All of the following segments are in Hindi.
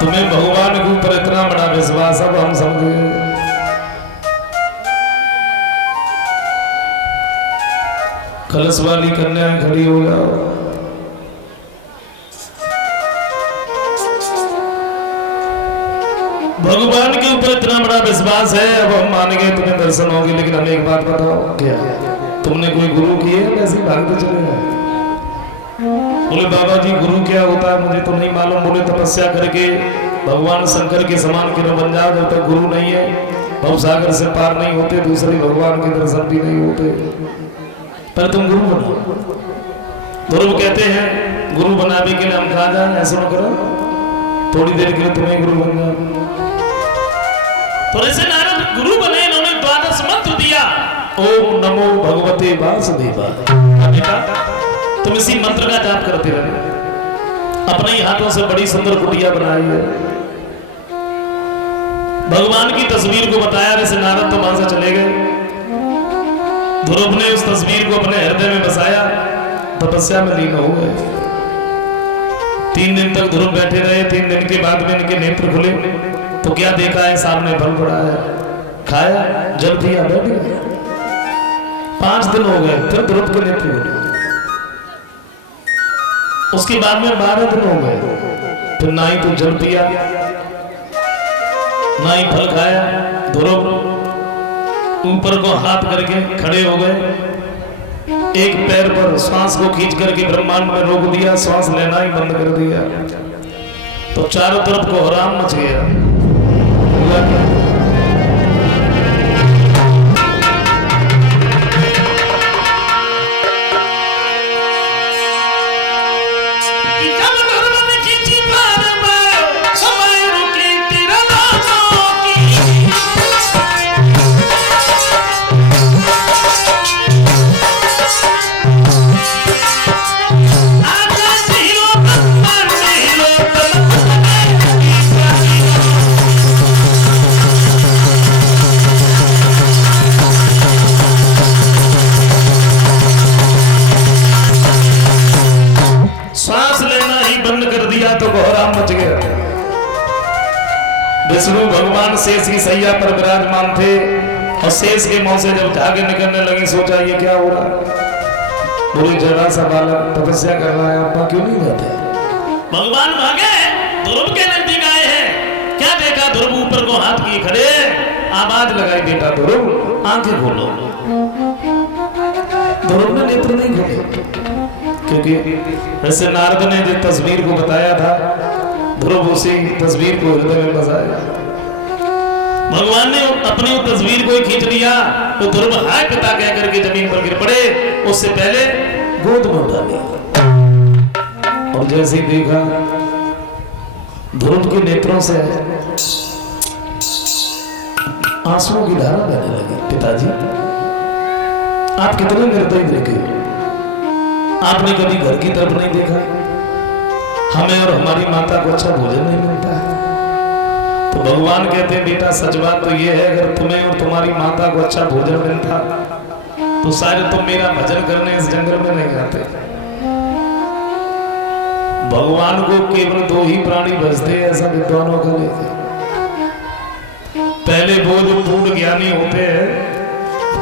तुम्हें भगवान के ऊपर इतना बड़ा विश्वास, अब हम समझे। कलश वाली कन्या खड़ी हो जाओ। भगवान के ऊपर इतना बड़ा विश्वास है, अब हम मान गए तुम्हें दर्शन होंगे, लेकिन हमें एक बात बताओ, क्या तुमने कोई गुरु किए वैसे भागते चले गए? बोले बाबा जी गुरु क्या होता है मुझे तो नहीं मालूम। बोले तपस्या करके भगवान शंकर के समान क्यों बन जाओ, जब तक गुरु नहीं है भवसागर से पार नहीं होते, दूसरे भगवान के दर्शन भी नहीं होते। पर तुम गुरु बनो। ध्रुव कहते हैं गुरु बनाने के लिए हम कहा जाए, ऐसा न करो, थोड़ी देर के लिए तुम्हें गुरु बन जाओ। तो ऐसे नारद गुरु बने, इन्होंने द्वादश मंत्र दिया, ओम नमो भगवते वासुदेवाय। बेटा तुम इसी मंत्र का जाप करते रहे। अपने ही हाथों से बड़ी सुंदर कुटिया बनाई है। भगवान की तस्वीर को बताया, वैसे नारद तो वहां से चले गए। ध्रुव ने उस तस्वीर को अपने हृदय में बसाया, तपस्या में लीन हो गए। 3 दिन तक ध्रुव बैठे रहे। 3 दिन के बाद में इनके नेत्र खुले तो क्या देखा है, सामने फल पड़ा है, खाया, जल पिया, बैठ गए। 5 दिन हो गए, फिर ध्रुव के नेत्र खुले। उसके बाद में 12 दिन हो गए, फिर ना ही तो जल पिया ना ही फल खाया। ध्रुव ऊपर को हाथ करके खड़े हो गए, एक पैर पर श्वास को खींच करके ब्रह्मांड में रोक दिया, श्वास लेना ही बंद कर दिया। तो चारों तरफ को हराम मच गया। विष्णु भगवान शेष की सैया पर विराजमान थे और शेष के मुंह से जब झागे निकलने लगी, सोचा ये क्या हो रहा। बोले जरा सा बालक तपस्या कर रहा है, आपका क्यों नहीं जाते? भगवान भागे, ध्रुव के नजदीक आए हैं। क्या देखा, ध्रुव ऊपर को हाथ किए खड़े, आवाज लगाई, बेटा ध्रुव आंखें खोलो। ध्रुव ने नेत्र नहीं खोले, क्योंकि वैसे नारद ने जो तस्वीर को बताया था, ध्रुव उसी तस्वीर को हृदय में बसाया। भगवान ने अपनी उस तस्वीर को ही खींच लिया तो ध्रुव हाय पिता कह करके जमीन पर गिर पड़े। उससे पहले गोद में उठा लिया और जैसे ही देखा ध्रुव के नेत्रों से आंसुओं की धारा बहने लगी। पिताजी आप कितने निर्दयी देखे, आपने कभी घर की तरफ नहीं देखा, हमें और हमारी माता को अच्छा भोजन नहीं मिलता है। तो भगवान कहते हैं बेटा सच बात तो ये है, अगर तुम्हें और तुम्हारी माता को अच्छा भोजन मिलता तो शायद तुम मेरा भजन करने इस जंगल में नहीं आते। भगवान को केवल 2 ही प्राणी भजते हैं, ऐसा विद्वानों का लेते। पहले वो जो पूर्ण ज्ञानी होते हैं,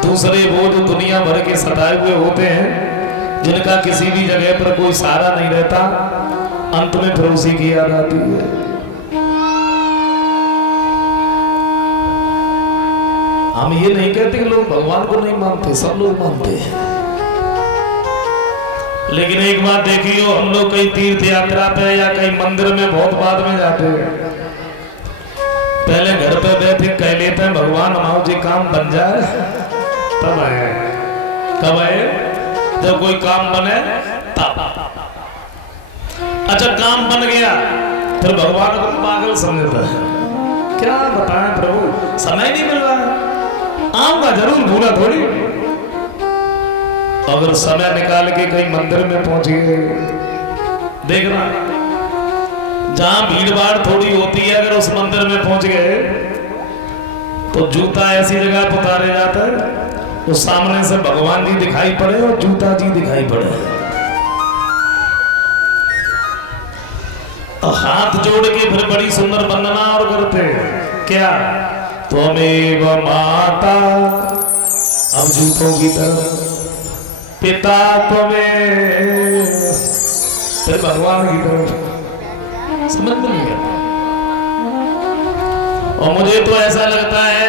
दूसरे वो जो दुनिया भर के सताए हुए होते हैं, जिनका किसी भी जगह पर कोई सहारा नहीं रहता, अंत में फिर उसी की याद आती है। हम ये नहीं कहते कि लोग भगवान को नहीं मानते, सब लोग मानते हैं। लेकिन एक बात देखियो, हम लोग कई तीर्थ यात्रा पे या कई मंदिर में बहुत बाद में जाते हैं। पहले घर पे बैठे कह लेते हैं भगवान हमारा जी काम बन जाए तब आए। कब आए? जब कोई काम बने तब। अच्छा काम बन गया फिर भगवान को पागल समझता है। क्या बताएं प्रभु, समय नहीं मिल रहा है, आऊंगा जरूर, भूला थोड़ी। अगर समय निकाल के कहीं मंदिर में पहुंच गए, देखना जहां भीड़ भाड़ थोड़ी होती है, अगर उस मंदिर में पहुंच गए तो जूता ऐसी जगह पर उतारे जाता है तो सामने से भगवान जी दिखाई पड़े और जूता जी दिखाई पड़े। और हाथ जोड़ के फिर बड़ी सुंदर वंदना और करते क्या, त्वमेव माता, अब झूठों की तरह, पिता त्वमेव, फिर भगवान की तरफ। समझ में नहीं आता। और मुझे तो ऐसा लगता है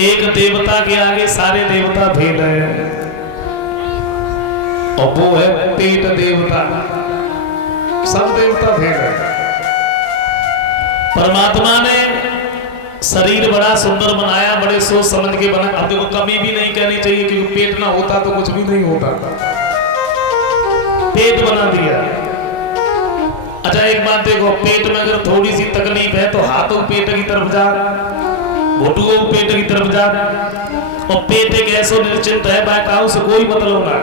एक देवता के आगे सारे देवता फेल हैं, और वो है पेट देवता। सब देवता फेल है। परमात्मा ने शरीर बड़ा सुंदर बनाया, बड़े सोच समझ के बनाया। अब देखो कमी भी नहीं कहनी चाहिए, क्योंकि पेट ना होता तो कुछ भी नहीं होता। पेट बना दिया। अच्छा एक बात देखो, पेट में अगर थोड़ी सी तकलीफ है तो हाथों पेट की तरफ जा, घुटुओं पेट की तरफ जा। और पेट एक ऐसा निश्चिंत है, बैठाओ से कोई मतलब ना।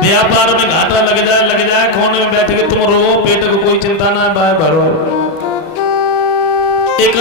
व्यापार में घाटा लग जाए कोने में बैठ के तुम रो, पेट को कोई चिंता ना, बाय भरो। एक